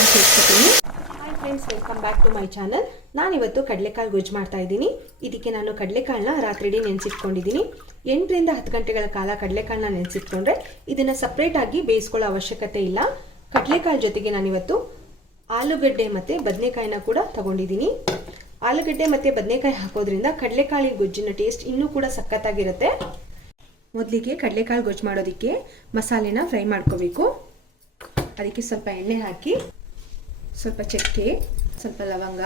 ಕಡಲೆಕಾಳು ಸೇರಿಸ್ಕೊತೀನಿ. Hi friends, welcome back to my channel. ನಾನಿವತ್ತು ಕಡಲೆಕಾಳು ಗೊಜ್ಜು ಮಾಡ್ತಾ ಇದ್ದೀನಿ. ಇದಕ್ಕೆ ನಾನು ಕಡಲೆಕಾಳನ್ನ ರಾತ್ರಿ ಇಡೀ ನೆನೆಸಿಟ್ಕೊಂಡಿದ್ದೀನಿ. 8 ರಿಂದ 10 ಗಂಟೆಗಳ ಕಾಲ ಕಡಲೆಕಾಳನ್ನ ನೆನೆಸಿಟ್ಕೊಂಡ್ರೆ ಇದನ್ನು ಸಪ್ರೇಟಾಗಿ ಬೇಯಿಸ್ಕೊಳ್ಳೋ ಅವಶ್ಯಕತೆ ಇಲ್ಲ. ಕಡಲೆಕಾಳು ಜೊತೆಗೆ ನಾನಿವತ್ತು ಆಲೂಗಡ್ಡೆ ಮತ್ತು ಬದನೆಕಾಯಿನ ಕೂಡ ತಗೊಂಡಿದ್ದೀನಿ. ಆಲೂಗಡ್ಡೆ ಮತ್ತು ಬದನೆಕಾಯಿ ಹಾಕೋದ್ರಿಂದ ಕಡಲೆಕಾಳಿನ ಗೊಜ್ಜಿನ ಟೇಸ್ಟ್ ಇನ್ನೂ ಕೂಡ ಸಖತ್ತಾಗಿರುತ್ತೆ. ಮೊದಲಿಗೆ ಕಡಲೆಕಾಳು ಗೊಜ್ಜು ಮಾಡೋದಕ್ಕೆ ಮಸಾಲೆನ ಫ್ರೈ ಮಾಡ್ಕೋಬೇಕು. ಅದಕ್ಕೆ ಸ್ವಲ್ಪ ಎಣ್ಣೆ ಹಾಕಿ, ಸ್ವಲ್ಪ ಚಕ್ಕೆ, ಸ್ವಲ್ಪ ಲವಂಗ,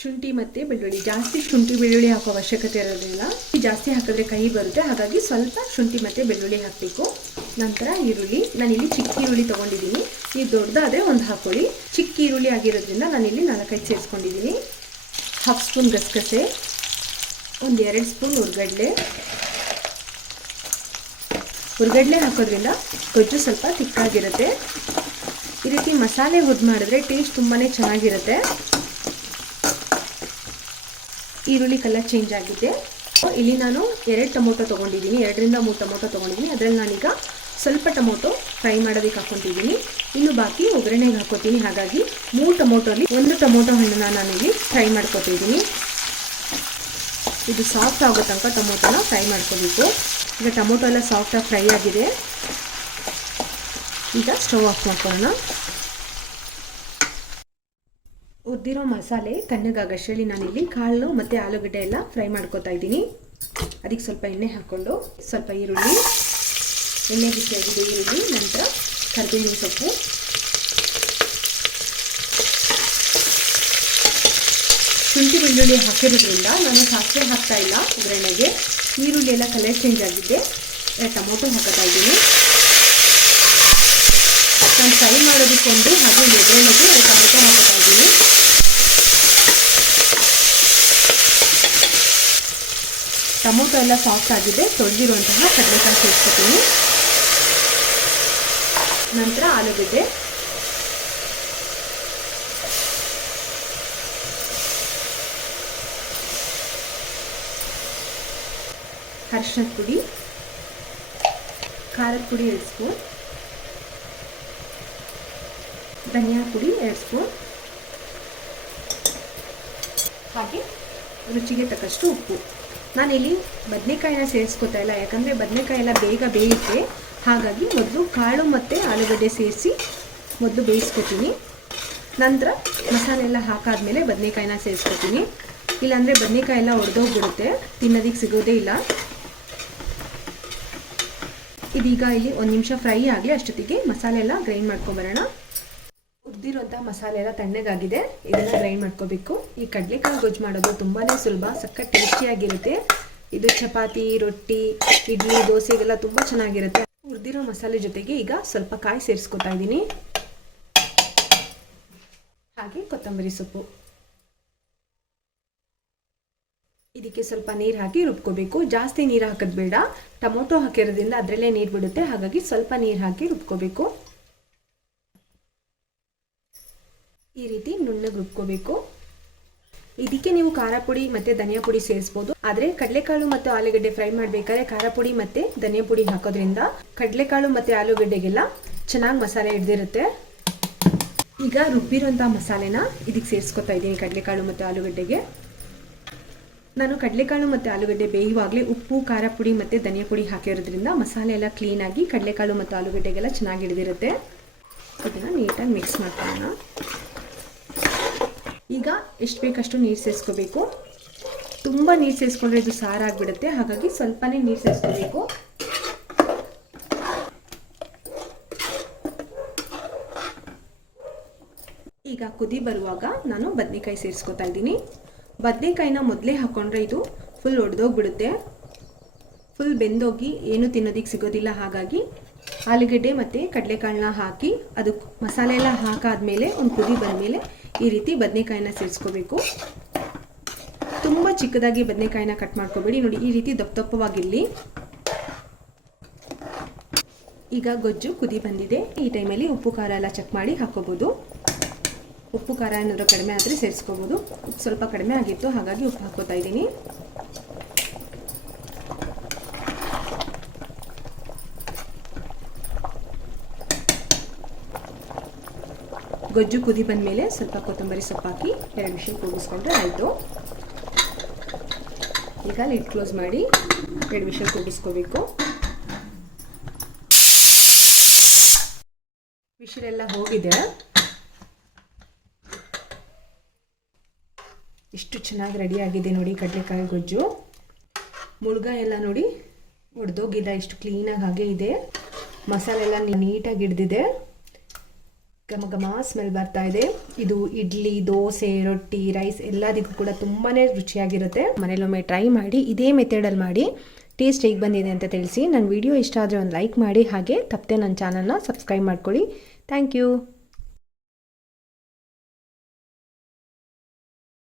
ಶುಂಠಿ ಮತ್ತು ಬೆಳ್ಳುಳ್ಳಿ. ಜಾಸ್ತಿ ಶುಂಠಿ ಬೆಳ್ಳುಳ್ಳಿ ಹಾಕೋ ಅವಶ್ಯಕತೆ ಇರೋದಿಲ್ಲ. ಜಾಸ್ತಿ ಹಾಕಿದ್ರೆ ಕಹಿ ಬರುತ್ತೆ, ಹಾಗಾಗಿ ಸ್ವಲ್ಪ ಶುಂಠಿ ಮತ್ತು ಬೆಳ್ಳುಳ್ಳಿ ಹಾಕಬೇಕು. ನಂತರ ಈರುಳ್ಳಿ, ನಾನಿಲ್ಲಿ ಚಿಕ್ಕ ಈರುಳ್ಳಿ ತೊಗೊಂಡಿದ್ದೀನಿ. ನೀವು ದೊಡ್ಡದಾದರೆ ಒಂದು ಹಾಕ್ಕೊಳ್ಳಿ. ಚಿಕ್ಕ ಈರುಳ್ಳಿ ಆಗಿರೋದ್ರಿಂದ ನಾನಿಲ್ಲಿ 4-5 ಸೇರಿಸ್ಕೊಂಡಿದ್ದೀನಿ. 1/2 ಸ್ಪೂನ್ ಗಸಗಸೆ, 1-2 ಸ್ಪೂನ್ ಹುರ್ಗಡ್ಲೆ ಹಾಕೋದ್ರಿಂದ ಗೊಜ್ಜು ಸ್ವಲ್ಪ ತಿಕ್ಕಾಗಿರುತ್ತೆ. ಈ ರೀತಿ ಮಸಾಲೆ ಹುರಿದು ಮಾಡಿದ್ರೆ ಟೇಸ್ಟ್ ತುಂಬಾ ಚೆನ್ನಾಗಿರುತ್ತೆ. ಈರುಳ್ಳಿ ಕಲರ್ ಚೇಂಜ್ ಆಗಿದೆ. ಇಲ್ಲಿ ನಾನು 2 ಟೊಮೊಟೊ ತೊಗೊಂಡಿದ್ದೀನಿ, 2 ರಿಂದ 3 ಟೊಮೊಟೊ ತೊಗೊಂಡಿದ್ದೀನಿ. ಅದರಲ್ಲಿ ನಾನೀಗ ಸ್ವಲ್ಪ ಟೊಮೊಟೊ ಫ್ರೈ ಮಾಡೋದಕ್ಕೆ ಹಾಕ್ಕೊತಿದ್ದೀನಿ. ಇನ್ನು ಬಾಕಿ ಒಗ್ಗರಣೆಗೆ ಹಾಕೋತೀನಿ. ಹಾಗಾಗಿ 3 ಟೊಮೊಟೊಲಿ 1 ಟೊಮೊಟೊ ಹಣ್ಣನ್ನು ನಾನಿಲ್ಲಿ ಫ್ರೈ ಮಾಡ್ಕೊತಿದ್ದೀನಿ. ಇದು ಸಾಫ್ಟ್ ಆಗೋ ತನಕ ಟೊಮೊಟೊನ ಫ್ರೈ ಮಾಡ್ಕೋಬೇಕು. ಈಗ ಟೊಮೊಟೊ ಎಲ್ಲ ಸಾಫ್ಟಾಗಿ ಫ್ರೈ ಆಗಿದೆ. ಈಗ ಸ್ಟವ್ ಆಫ್ ಮಾಡ್ಕೊಳ್ಳೋಣ. ಉದ್ದಿರೋ ಮಸಾಲೆ ತಣ್ಣಗಾಗಷ್ಟರಲ್ಲಿ ನಾನಿಲ್ಲಿ ಕಾಳು ಮತ್ತು ಆಲೂಗಡ್ಡೆ ಎಲ್ಲ ಫ್ರೈ ಮಾಡ್ಕೊತಾ ಇದ್ದೀನಿ. ಅದಕ್ಕೆ ಸ್ವಲ್ಪ ಎಣ್ಣೆ ಹಾಕ್ಕೊಂಡು ಸ್ವಲ್ಪ ಈರುಳ್ಳಿ, ಎಣ್ಣೆ ಬಿಸಿಯಾಗಿದೆ ಈರುಳ್ಳಿ, ನಂತರ ಕರಿಬೇವಿನ ಸೊಪ್ಪು, ಶುಂಠಿ ಬೆಳ್ಳುಳ್ಳಿ ಹಾಕಿರೋದ್ರಿಂದ ನಾನು ಸಾಸಿವೆ ಹಾಕ್ತಾ ಇಲ್ಲ ಒಗ್ಗರಣೆಗೆ. ಈರುಳ್ಳಿ ಎಲ್ಲ ಕಲರ್ ಚೇಂಜ್ ಆಗಿದೆ. ಟೊಮೊಟೊ ಹಾಕ್ತಾ ಇದ್ದೀನಿ. ನಾನು ಫ್ರೈ ಮಾಡೋದಕ್ಕೊಂದು ಹಾಗೆ ಒಗ್ಗರಣೆಗೆ ಟೊಮೊಟೊ ಹಾಕ್ತಾ ಇದ್ದೀನಿ. ಟೊಮೊಟೊ ಎಲ್ಲ ಸಾಫ್ಟ್ ಆಗಿದೆ. ತೊಳೆದಿರುವಂತಹ ಕಡಲೆಕಾಳು ಸೇರಿಸ್ಕೊತೀನಿ. ನಂತರ ಆಲೂಗಡ್ಡೆ, ಅರಿಶಿಣದ ಪುಡಿ, ಖಾರದ ಪುಡಿ 2 ಸ್ಪೂನ್, ಧನಿಯಾ ಪುಡಿ 2 ಸ್ಪೂನ್, ಹಾಗೆ ರುಚಿಗೆ ತಕ್ಕಷ್ಟು ಉಪ್ಪು. ನಾನಿಲ್ಲಿ ಬದನೆಕಾಯಿನ ಸೇರಿಸ್ಕೊತಾ ಇಲ್ಲ, ಯಾಕಂದರೆ ಬದನೆಕಾಯಿ ಎಲ್ಲ ಬೇಗ ಬೇಯುತ್ತೆ. ಹಾಗಾಗಿ ಮೊದಲು ಕಾಳು ಮತ್ತು ಆಲೂಗಡ್ಡೆ ಸೇರಿಸಿ ಮೊದಲು ಬೇಯಿಸ್ಕೊತೀನಿ. ನಂತರ ಮಸಾಲೆ ಎಲ್ಲ ಹಾಕಾದ್ಮೇಲೆ ಬದನೆಕಾಯಿನ ಸೇರಿಸ್ಕೊತೀನಿ. ಇಲ್ಲಾಂದರೆ ಬದನೆಕಾಯಿ ಎಲ್ಲ ಒಡೆದೋಗ್ಬಿಡುತ್ತೆ, ತಿನ್ನೋದಕ್ಕೆ ಸಿಗೋದೇ ಇಲ್ಲ. ಇದೀಗ ಇಲ್ಲಿ 1 ನಿಮಿಷ ಫ್ರೈ ಆಗಲಿ. ಅಷ್ಟೊತ್ತಿಗೆ ಮಸಾಲೆ ಎಲ್ಲ ಗ್ರೈಂಡ್ ಮಾಡ್ಕೊಂಬರೋಣ. ಹುರಿದಿರುವಂಥ ಮಸಾಲೆ ಎಲ್ಲ ತಣ್ಣಗಾಗಿದೆ. ಇದನ್ನು ಗ್ರೈಂಡ್ ಮಾಡ್ಕೋಬೇಕು. ಈ ಕಡಲೆಕಾಳು ಗೊಜ್ಜು ಮಾಡೋದು ತುಂಬಾ ಸುಲಭ, ಸಖತ್ ಟೇಸ್ಟಿಯಾಗಿರುತ್ತೆ. ಇದು ಚಪಾತಿ, ರೊಟ್ಟಿ, ಇಡ್ಲಿ, ದೋಸೆಗೆಲ್ಲ ತುಂಬ ಚೆನ್ನಾಗಿರುತ್ತೆ. ಹುರಿದಿರೋ ಮಸಾಲೆ ಜೊತೆಗೆ ಈಗ ಸ್ವಲ್ಪ ಕಾಯಿ ಸೇರಿಸ್ಕೊತಾ ಇದ್ದೀನಿ, ಹಾಗೆ ಕೊತ್ತಂಬರಿ ಸೊಪ್ಪು. ಇದಕ್ಕೆ ಸ್ವಲ್ಪ ನೀರು ಹಾಕಿ ರುಬ್ಕೋಬೇಕು. ಜಾಸ್ತಿ ನೀರು ಹಾಕೋದು ಬೇಡ, ಟೊಮೊಟೊ ಹಾಕಿರೋದ್ರಿಂದ ಅದರಲ್ಲೇ ನೀರು ಬಿಡುತ್ತೆ. ಹಾಗಾಗಿ ಸ್ವಲ್ಪ ನೀರು ಹಾಕಿ ರುಬ್ಕೋಬೇಕು. ಈ ರೀತಿ ನುಣ್ಣಗೆ ರುಬ್ಕೋಬೇಕು. ಇದಕ್ಕೆ ನೀವು ಖಾರ ಪುಡಿ ಮತ್ತು ಧನಿಯಾ ಪುಡಿ ಸೇರಿಸ್ಬೋದು. ಆದರೆ ಕಡಲೆಕಾಳು ಮತ್ತು ಆಲೂಗಡ್ಡೆ ಫ್ರೈ ಮಾಡಬೇಕಾದ್ರೆ ಖಾರ ಪುಡಿ ಮತ್ತು ಧನಿಯಾ ಪುಡಿ ಹಾಕೋದ್ರಿಂದ ಕಡಲೆಕಾಳು ಮತ್ತು ಆಲೂಗಡ್ಡೆಗೆಲ್ಲ ಚೆನ್ನಾಗಿ ಮಸಾಲೆ ಹಿಡಿದಿರುತ್ತೆ. ಈಗ ರುಬ್ಬಿರೋಂಥ ಮಸಾಲೆನ ಇದಕ್ಕೆ ಸೇರಿಸ್ಕೊತಾ ಇದ್ದೀನಿ. ಕಡಲೆಕಾಳು ಮತ್ತು ಆಲೂಗಡ್ಡೆಗೆ ನಾನು ಕಡಲೆಕಾಳು ಮತ್ತು ಆಲೂಗಡ್ಡೆ ಬೇಯುವಾಗಲೇ ಉಪ್ಪು, ಖಾರ ಪುಡಿ ಮತ್ತು ಧನಿಯಾ ಪುಡಿ ಹಾಕಿರೋದ್ರಿಂದ ಮಸಾಲೆ ಎಲ್ಲ ಕ್ಲೀನಾಗಿ ಕಡಲೆಕಾಳು ಮತ್ತು ಆಲೂಗಡ್ಡೆಗೆಲ್ಲ ಚೆನ್ನಾಗಿ ಹಿಡಿದಿರುತ್ತೆ. ಇದನ್ನು ನೀಟಾಗಿ ಮಿಕ್ಸ್ ಮಾಡ್ಕೊಳ್ಳೋಣ. ಈಗ ಎಷ್ಟು ಬೇಕಷ್ಟು ನೀರು ಸೇರಿಸ್ಕೋಬೇಕು. ತುಂಬ ನೀರು ಸೇರಿಸ್ಕೊಂಡ್ರೆ ಇದು ಸಾರಾಗಿಬಿಡುತ್ತೆ. ಹಾಗಾಗಿ ಸ್ವಲ್ಪನೇ ನೀರು ಸೇರಿಸ್ಕೋಬೇಕು. ಈಗ ಕುದಿ ಬರುವಾಗ ನಾನು ಬದನೆಕಾಯಿ ಸೇರಿಸ್ಕೊತಾ ಇದ್ದೀನಿ. ಬದನೆಕಾಯಿನ ಮೊದಲೇ ಹಾಕ್ಕೊಂಡ್ರೆ ಇದು ಫುಲ್ ಒಡೆದೋಗ್ಬಿಡುತ್ತೆ, ಫುಲ್ ಬೆಂದೋಗಿ ಏನು ತಿನ್ನೋದಕ್ಕೆ ಸಿಗೋದಿಲ್ಲ. ಹಾಗಾಗಿ ಆಲೂಗಡ್ಡೆ ಮತ್ತು ಕಡಲೆಕಾಳನ್ನ ಹಾಕಿ ಅದು ಮಸಾಲೆ ಎಲ್ಲ ಹಾಕಾದ್ಮೇಲೆ ಒಂದು ಕುದಿ ಬಂದಮೇಲೆ ಈ ರೀತಿ ಬದನೆಕಾಯಿನ ಸೇರಿಸ್ಕೋಬೇಕು. ತುಂಬ ಚಿಕ್ಕದಾಗಿ ಬದನೆಕಾಯಿನ ಕಟ್ ಮಾಡ್ಕೋಬೇಡಿ. ನೋಡಿ, ಈ ರೀತಿ ದಪ್ಪ ದಪ್ಪವಾಗಿರಲಿ. ಈಗ ಗೊಜ್ಜು ಕುದಿ ಬಂದಿದೆ. ಈ ಟೈಮಲ್ಲಿ ಉಪ್ಪು ಖಾರ ಎಲ್ಲ ಚೆಕ್ ಮಾಡಿ ಹಾಕೋಬೋದು. ಉಪ್ಪು ಖಾರ ಏನಾದರೂ ಕಡಿಮೆ ಆದರೆ ಸೇರಿಸ್ಕೋಬೋದು. ಉಪ್ಪು ಸ್ವಲ್ಪ ಕಡಿಮೆ ಆಗಿತ್ತು, ಹಾಗಾಗಿ ಉಪ್ಪು ಹಾಕೋತಾ ಇದ್ದೀನಿ. ಗೊಜ್ಜು ಕುದಿ ಬಂದಮೇಲೆ ಸ್ವಲ್ಪ ಕೊತ್ತಂಬರಿ ಸೊಪ್ಪು ಹಾಕಿ 2 ವಿಷಲ್ ಕೂಗಿಸ್ಕೊಂಡ್ರೆ ಆಯಿತು. ಈಗ ಲಿಡ್ ಕ್ಲೋಸ್ ಮಾಡಿ 2 ವಿಷಲ್ ಕೂಗಿಸ್ಕೋಬೇಕು. ವಿಷಲೆಲ್ಲ ಹೋಗಿದೆ. ಇಷ್ಟು ಚೆನ್ನಾಗಿ ರೆಡಿಯಾಗಿದೆ ನೋಡಿ ಕಡಲೆಕಾಯಿ ಗೊಜ್ಜು. ಮುಳುಗ ಎಲ್ಲ ನೋಡಿ ಒಡೆದೋಗಿಲ್ಲ, ಇಷ್ಟು ಕ್ಲೀನಾಗಿ ಹಾಗೆ ಇದೆ. ಮಸಾಲೆ ಎಲ್ಲ ನೀಟಾಗಿ ಹಿಡ್ದಿದೆ. ಘಮ ಘಮ ಸ್ಮೆಲ್ ಬರ್ತಾ ಇದೆ. ಇದು ಇಡ್ಲಿ, ದೋಸೆ, ರೊಟ್ಟಿ, ರೈಸ್ ಎಲ್ಲದಕ್ಕೂ ಕೂಡ ತುಂಬಾ ರುಚಿಯಾಗಿರುತ್ತೆ. ಮನೇಲೊಮ್ಮೆ ಟ್ರೈ ಮಾಡಿ, ಇದೇ ಮೆಥಡಲ್ಲಿ ಮಾಡಿ ಟೇಸ್ಟ್ ಹೇಗೆ ಬಂದಿದೆ ಅಂತ ತಿಳಿಸಿ. ನನ್ನ ವಿಡಿಯೋ ಇಷ್ಟ ಆದರೆ ಒಂದು ಲೈಕ್ ಮಾಡಿ, ಹಾಗೆ ತಪ್ಪದೆ ನನ್ನ ಚಾನಲ್ನ ಸಬ್ಸ್ಕ್ರೈಬ್ ಮಾಡ್ಕೊಳ್ಳಿ. Thank you.